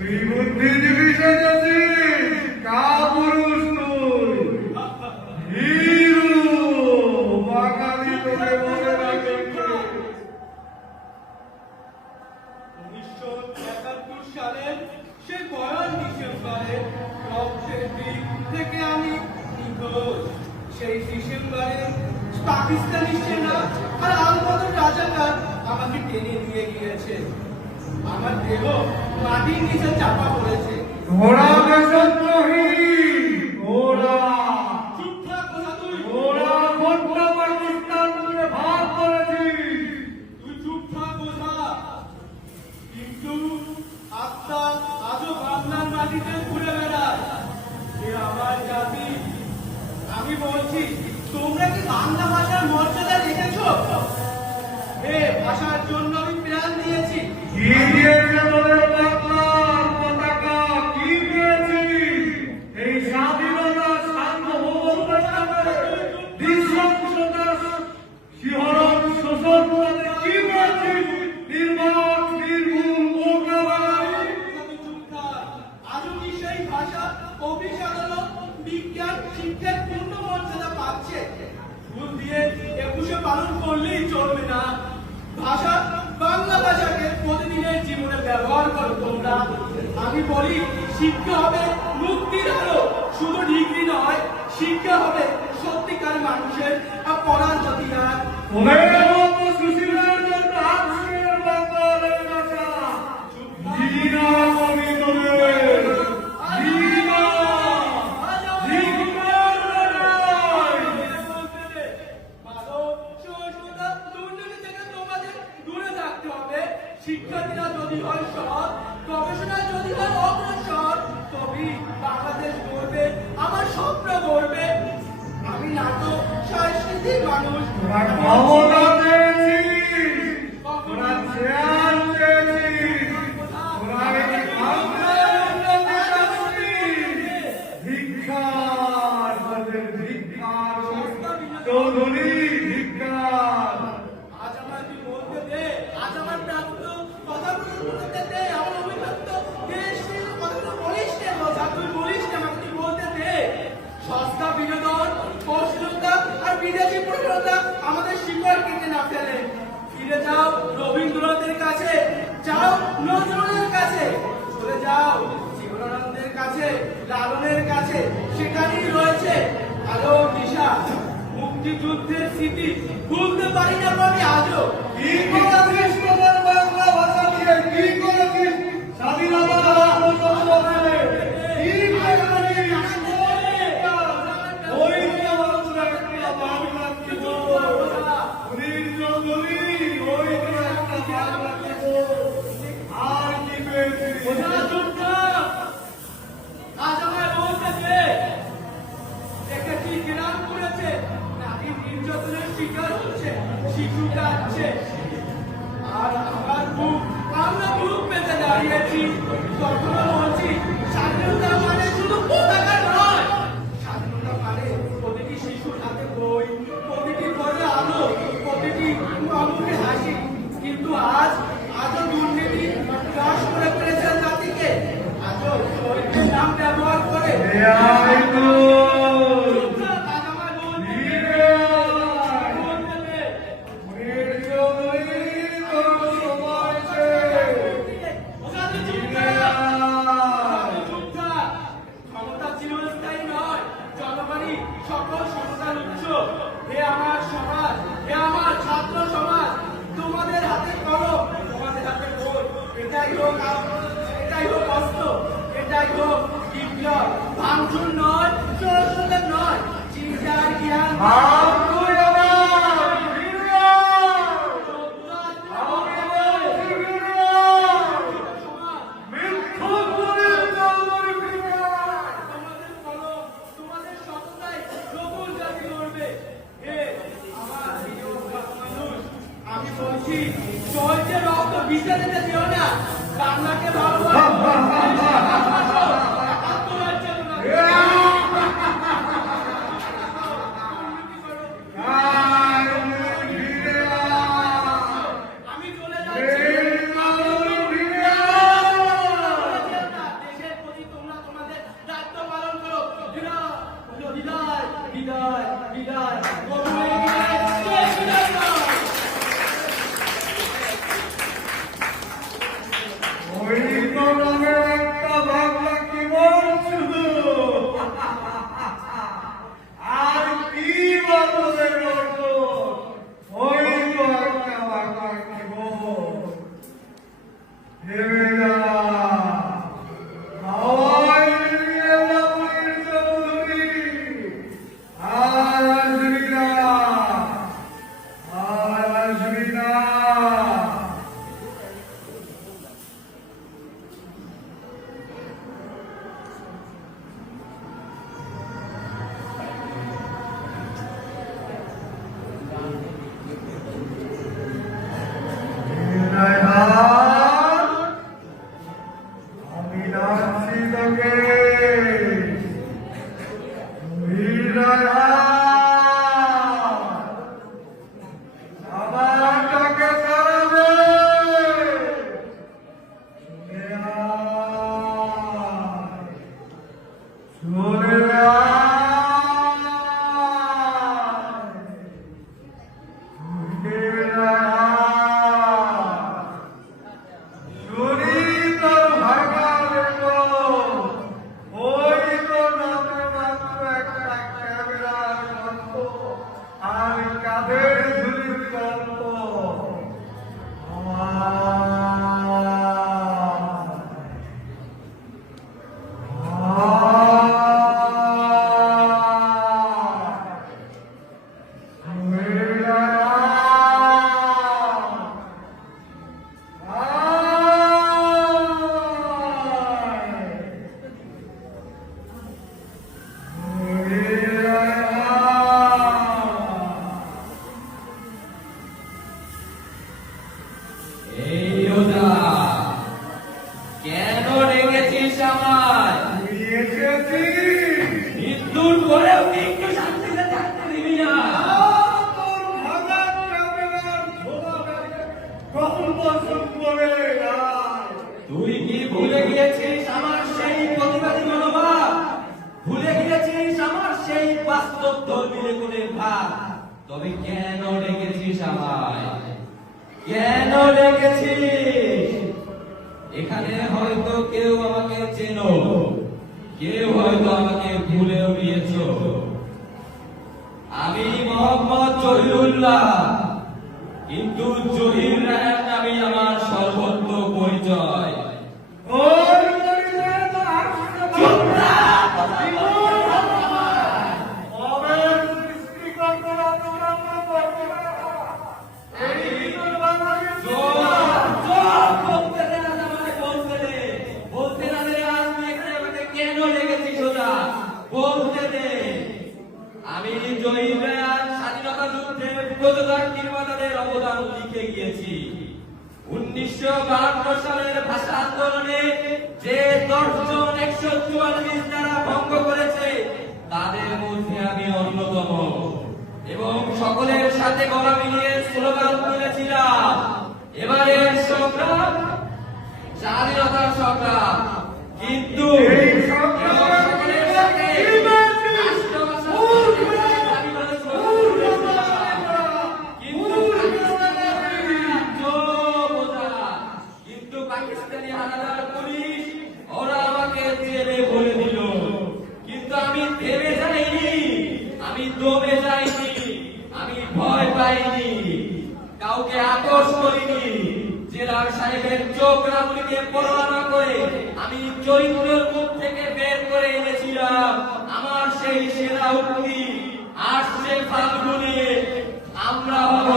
We would be division. নজরুলের কাছে। চলে যাও জীবনানন্দের কাছে, লালনের কাছে। সেখানেই রয়েছে আলো নিশা মুক্তিযুদ্ধের স্মৃতি ভুলতে পারি না আমি আজও। কি করেছিস তোমার বাংলা ভাষা নিয়ে? কি করেছিস? স্বাধীনতা শিকার হচ্ছে শিশু কাঁদছে আর আমার বুক আমরা বুক পেতে দাঁড়িয়েছি তখনও বলছি স্বাধীনতা Amen. ভাব তবে কেন রেখেছিস আমায়? কেন রেখেছিস এখানে হয়তো কেউ আমাকে চেনো, কেউ হয়তো আমাকে ভুলেও আমি মোহাম্মদ জহিরুল্লাহ, কিন্তু জহির রায়ের নামই আমার সর্বত্র পরিচয়। show about সাহেবের চোখ রামুলিকে পরোয়ানা করে আমি চরিত্রের মুখ থেকে বের করে এনেছিলাম। আমার সেই সেরা উক্তি আসছে ফাল্গুনে। আমরা হব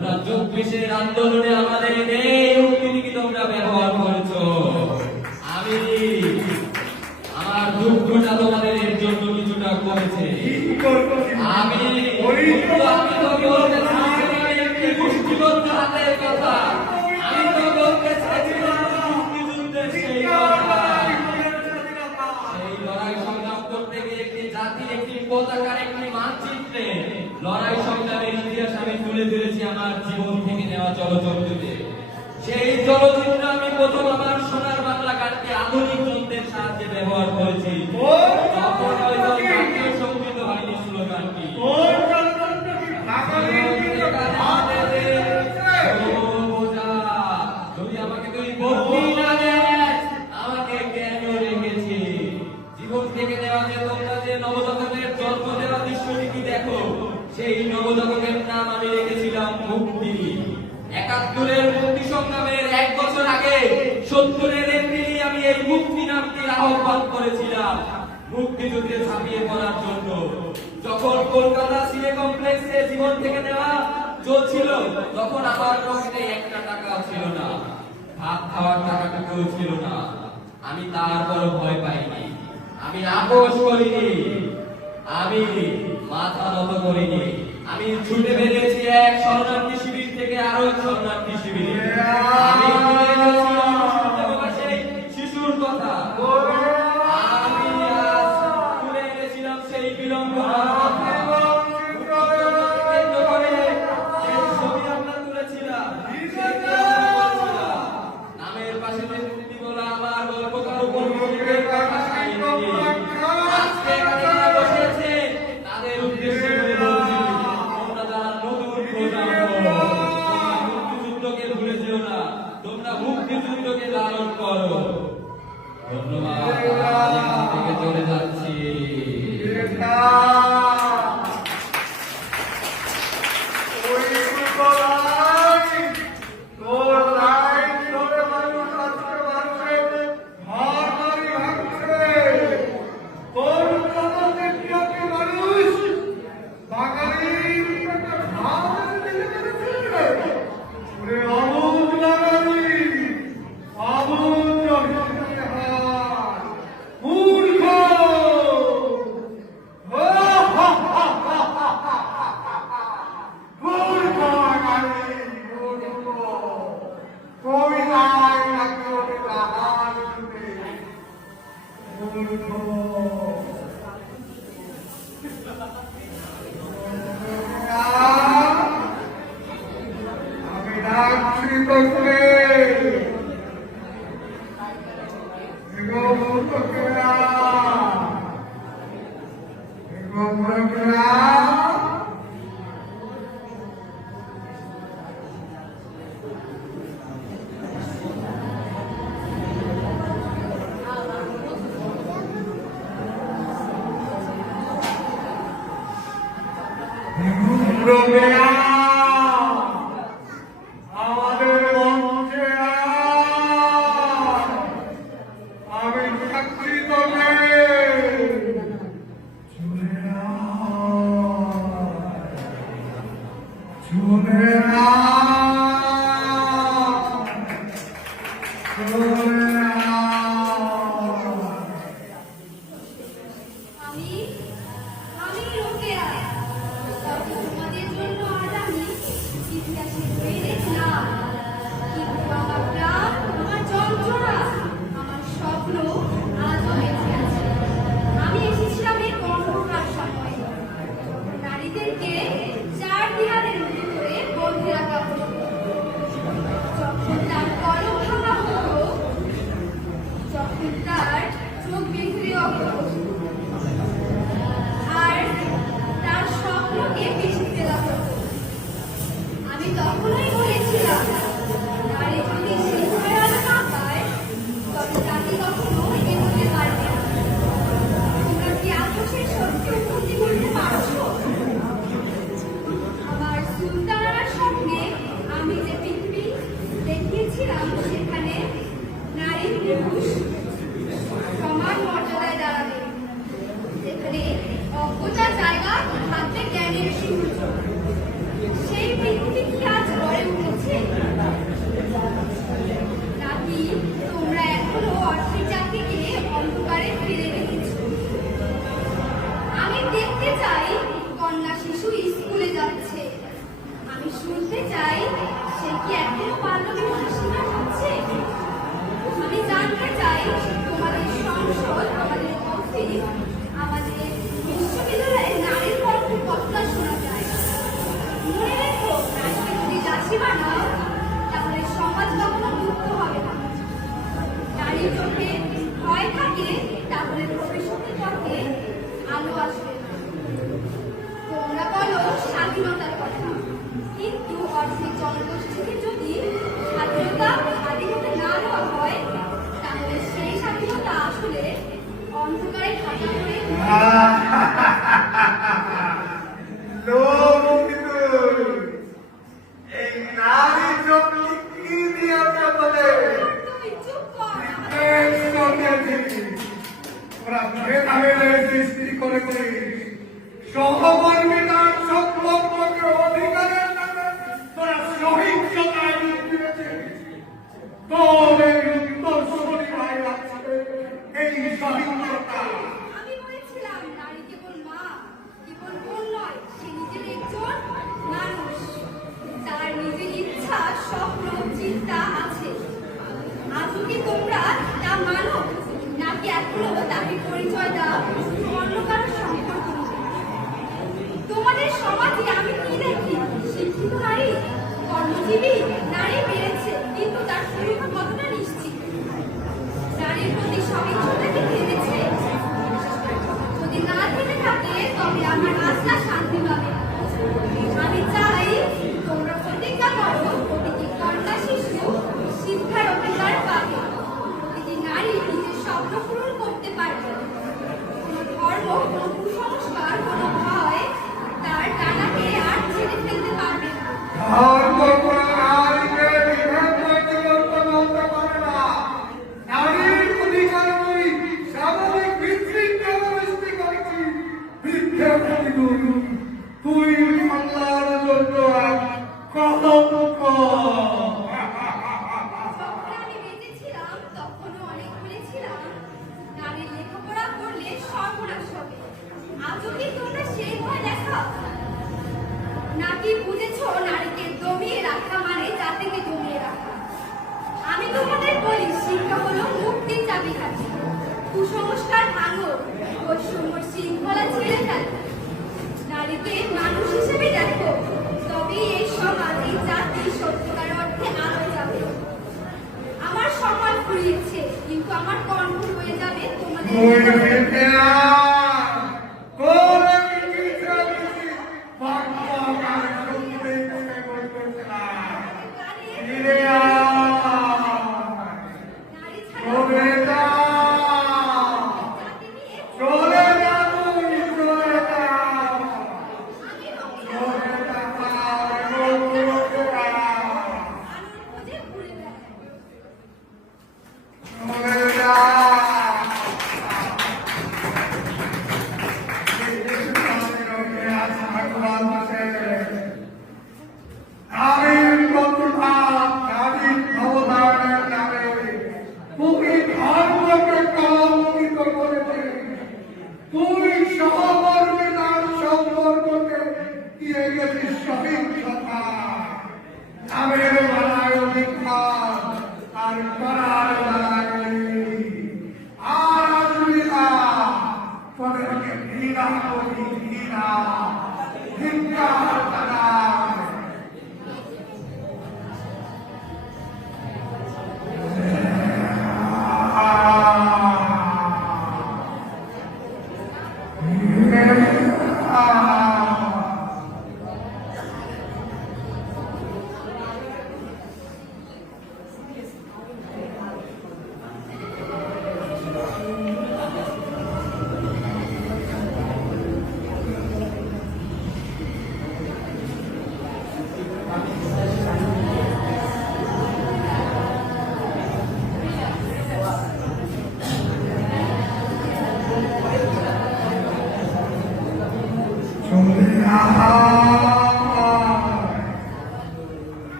তোমরা চব্বিশের আন্দোলনে আমাদের এই বাংলা আধুনিক যন্ত্রের সাহায্যে ব্যবহার করেছি। তখন হয়তো জাতীয় সংগীত হয়নি স্লোগানটি। সেই নবজাতকের নাম আমি রেখেছিলাম মুক্তি একাত্তরের মুক্তি সংগ্রামের এক বছর আগে সত্তরের এই মুক্তি নামটির আহ্বান করেছিলাম মুক্তিযুদ্ধে ঝাঁপিয়ে পড়ার জন্য। যখন কলকাতা সিনে কমপ্লেক্সে জীবন থেকে নেওয়া চলছিল, তখন আমার পকেটে একটা টাকাও ছিল না। ভাত খাওয়ার টাকাটুকুও ছিল না। আমি তারপর ভয় পাইনি। আমি আপোষ করিনি। আমি মাথা নত করিনি। আমি ছুটে বেরিয়েছি এক শরণার্থী শিবির থেকে আরও এক শরণার্থী শিবিরে। আমি এই স্বাধীনতা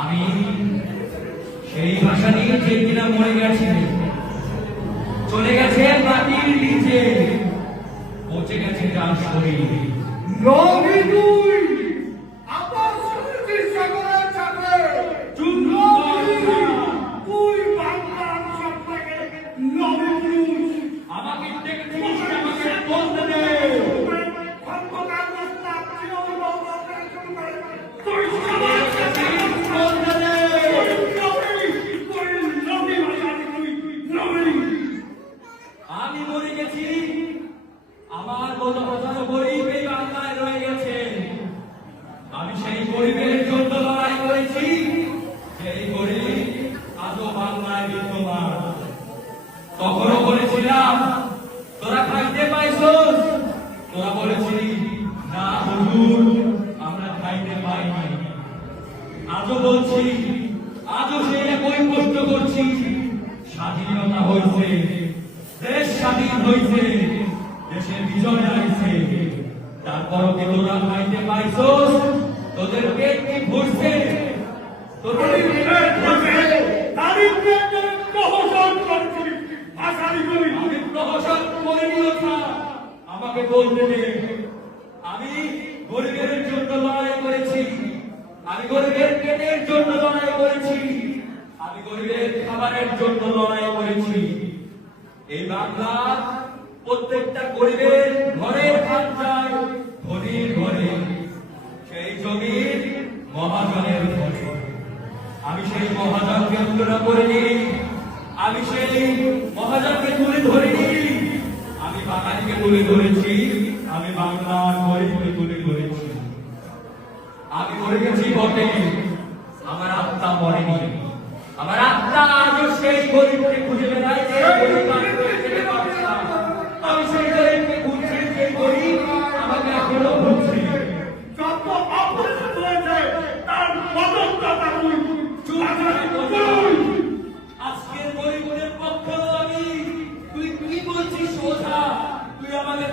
আমি সেই ভাষা নিয়ে যে কিনা মরে গেছে, চলে গেছে মাটির নিচে, পচে গেছে তার শরীর। আঙ্গুর আমরা খাইতে পাইনি আজও বলছি, আজও সেই একই প্রশ্ন করছি, স্বাধীনতা হয়েছে দেশ স্বাধীন হয়েছে দেশের বিজয় আইছে তারপরও কি তোরা খাইতে পাইছস? তোদের পেট কি ভরছে? তোদের পেট ভরছে? তাদের প্রহসন করছি। আশা করি প্রহসন করে নিও আমাকে বলতে নেই আমি গরিবের জন্য লড়াই করেছি। আমি গরিবের পেটের জন্য লড়াই করেছি। আমি গরিবের খাবারের জন্য লড়াই করেছি। এই বাংলা প্রত্যেকটা গরিবের ঘরের ভাত যায় ধনির ঘরে। সেই জমির মহাজনের ঘরে। আমি সেই মহাজনকে তুলনা করিনি। আমি সেই মহাজনকে তুলে ধরিনি। আমি বাঙালিকে তুলে ধরেছি, আমি বাংলার গরিবকে তুলে ধরেছি। আমি মরে গেছি বটে, আমার আত্মা মরেনি। আমার আত্মা আজও সেই গরিবকে খুঁজে বেড়ায় যে গরিব আমি করে খেতে পারছে না। আমি সেই গরিবকে খুঁজছি সেই গরিব আমাকে এখনও খুঁজছি যত অপরাধ হয়েছে তার মদতদাতা তুই চুপ করে বসো। আজকের গরিবদের পক্ষেও আমি তুই কি বলছিস ওঝা তুই আমাকে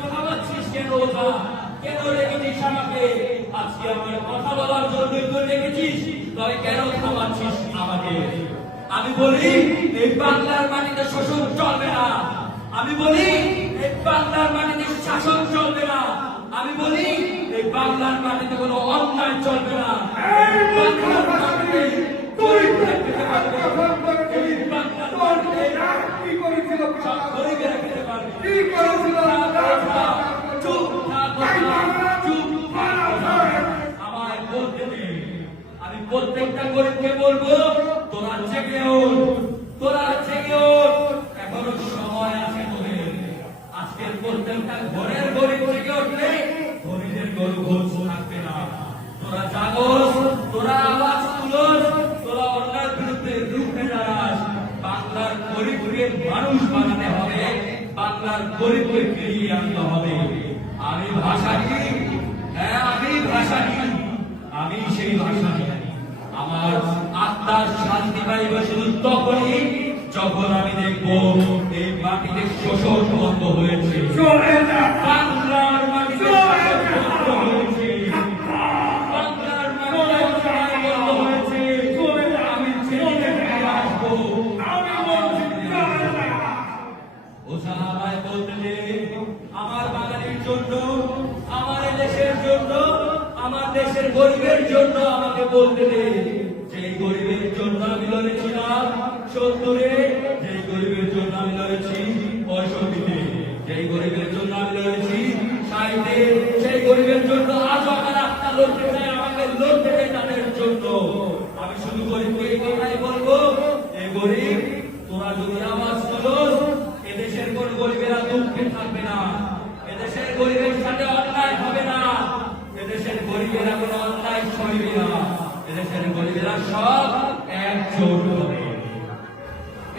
আমি বলি, এই বাংলার মাটিতে শোষণ চলবে না। আমি বলি, এই বাংলার মাটিতে শাসন চলবে না। আমি বলি, এই বাংলার মাটিতে কোনো অন্যায় চলবে না। তোরা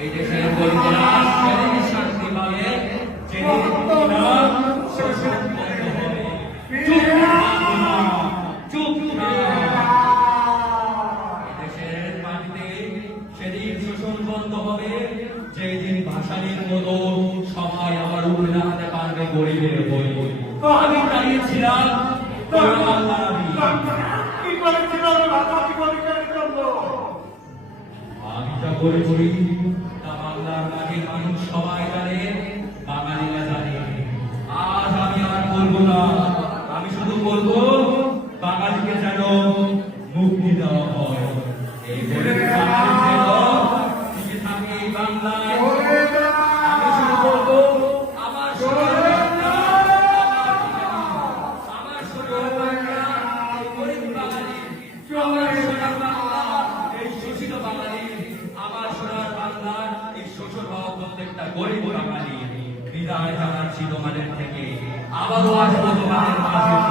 এই দেশের গরিবেরা শান্তি পাবে যেদিন হবে। চুপ। দেশের মাটিতে সেদিন শোষণ বন্ধ হবে যেদিন ভাষালীর মতো সবাই আবার উঠে দাঁড়াতে পারবে গরিবের বই। আমি দাঁড়িয়েছিলাম। কি করেছিল ভাষাটি পরীক্ষার জন্য। আমি যা করেছি তা বিদায় জানাচ্ছি তোমাদের থেকে। আবারও আসব তোমাদের মাঝে।